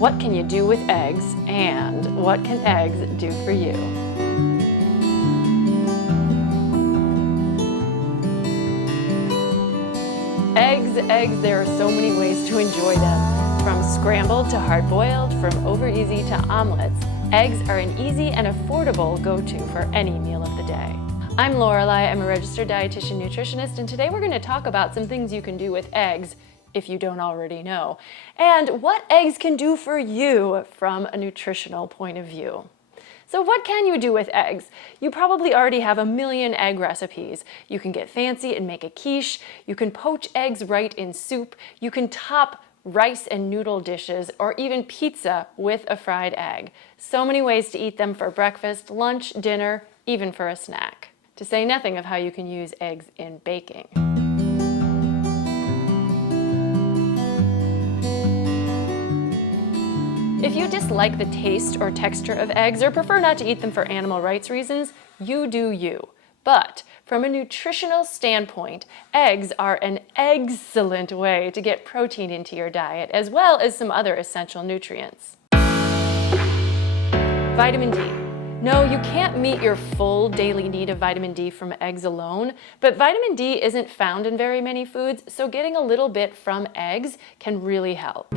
What can you do with eggs, and what can eggs do for you? Eggs, there are so many ways to enjoy them. From scrambled to hard-boiled, from over-easy to omelets, eggs are an easy and affordable go-to for any meal of the day. I'm Lorelei, I'm a registered dietitian nutritionist, and today we're going to talk about some things you can do with eggs, if you don't already know, and what eggs can do for you from a nutritional point of view. So what can you do with eggs? You probably already have a million egg recipes. You can get fancy and make a quiche. You can poach eggs right in soup. You can top rice and noodle dishes, or even pizza with a fried egg. So many ways to eat them for breakfast, lunch, dinner, even for a snack. To say nothing of how you can use eggs in baking. If you dislike the taste or texture of eggs or prefer not to eat them for animal rights reasons, you do you. But from a nutritional standpoint, eggs are an excellent way to get protein into your diet, as well as some other essential nutrients. Vitamin D. No, you can't meet your full daily need of vitamin D from eggs alone, but vitamin D isn't found in very many foods, so getting a little bit from eggs can really help.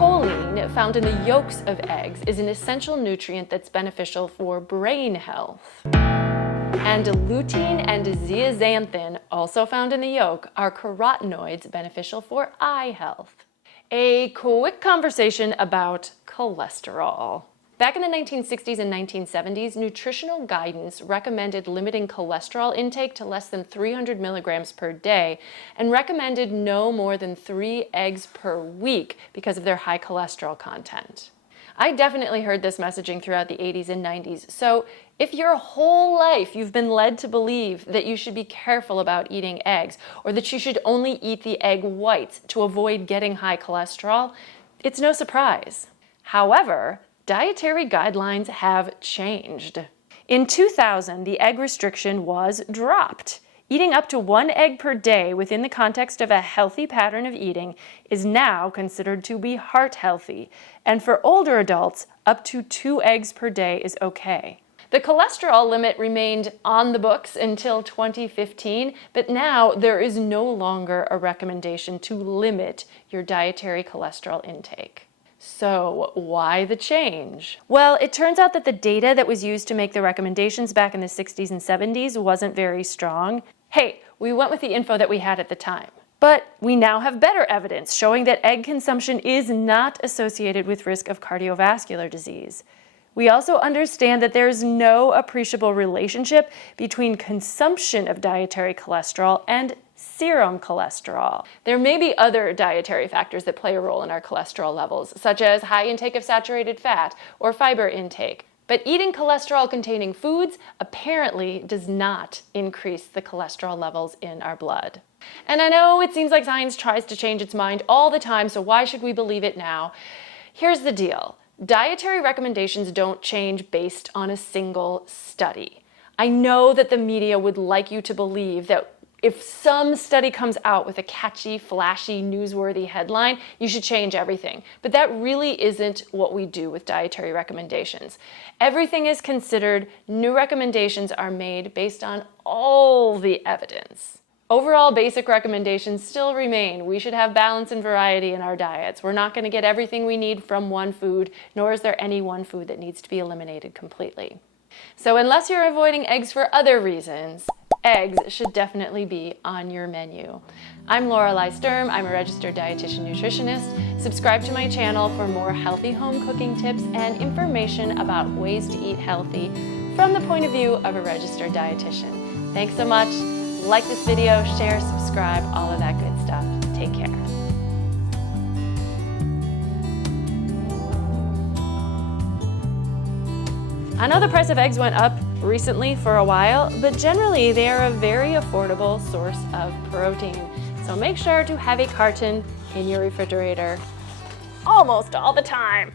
Choline, found in the yolks of eggs, is an essential nutrient that's beneficial for brain health. And lutein and zeaxanthin, also found in the yolk, are carotenoids beneficial for eye health. A quick conversation about cholesterol. Back in the 1960s and 1970s, nutritional guidance recommended limiting cholesterol intake to less than 300 milligrams per day and recommended no more than 3 eggs per week because of their high cholesterol content. I definitely heard this messaging throughout the 80s and 90s, so if your whole life you've been led to believe that you should be careful about eating eggs or that you should only eat the egg whites to avoid getting high cholesterol, it's no surprise. However, dietary guidelines have changed. In 2000, the egg restriction was dropped. Eating up to 1 egg per day within the context of a healthy pattern of eating is now considered to be heart healthy, and for older adults, up to 2 eggs per day is okay. The cholesterol limit remained on the books until 2015, but now there is no longer a recommendation to limit your dietary cholesterol intake. So why the change? Well, it turns out that the data that was used to make the recommendations back in the 60s and 70s wasn't very strong. Hey, we went with the info that we had at the time. But we now have better evidence showing that egg consumption is not associated with risk of cardiovascular disease. We also understand that there's no appreciable relationship between consumption of dietary cholesterol and serum cholesterol. There may be other dietary factors that play a role in our cholesterol levels, such as high intake of saturated fat or fiber intake. But eating cholesterol-containing foods apparently does not increase the cholesterol levels in our blood. And I know it seems like science tries to change its mind all the time, so why should we believe it now? Here's the deal. Dietary recommendations don't change based on a single study. I know that the media would like you to believe that if some study comes out with a catchy, flashy, newsworthy headline, you should change everything. But that really isn't what we do with dietary recommendations. Everything is considered, new recommendations are made based on all the evidence. Overall, basic recommendations still remain. We should have balance and variety in our diets. We're not going to get everything we need from one food, nor is there any one food that needs to be eliminated completely. So unless you're avoiding eggs for other reasons, eggs should definitely be on your menu. I'm Lorelei Sturm. I'm a registered dietitian nutritionist. Subscribe to my channel for more healthy home cooking tips and information about ways to eat healthy from the point of view of a registered dietitian. Thanks so much. Like this video, share, subscribe, all of that good stuff. Take care. I know the price of eggs went up recently for a while, but generally they are a very affordable source of protein. So make sure to have a carton in your refrigerator almost all the time.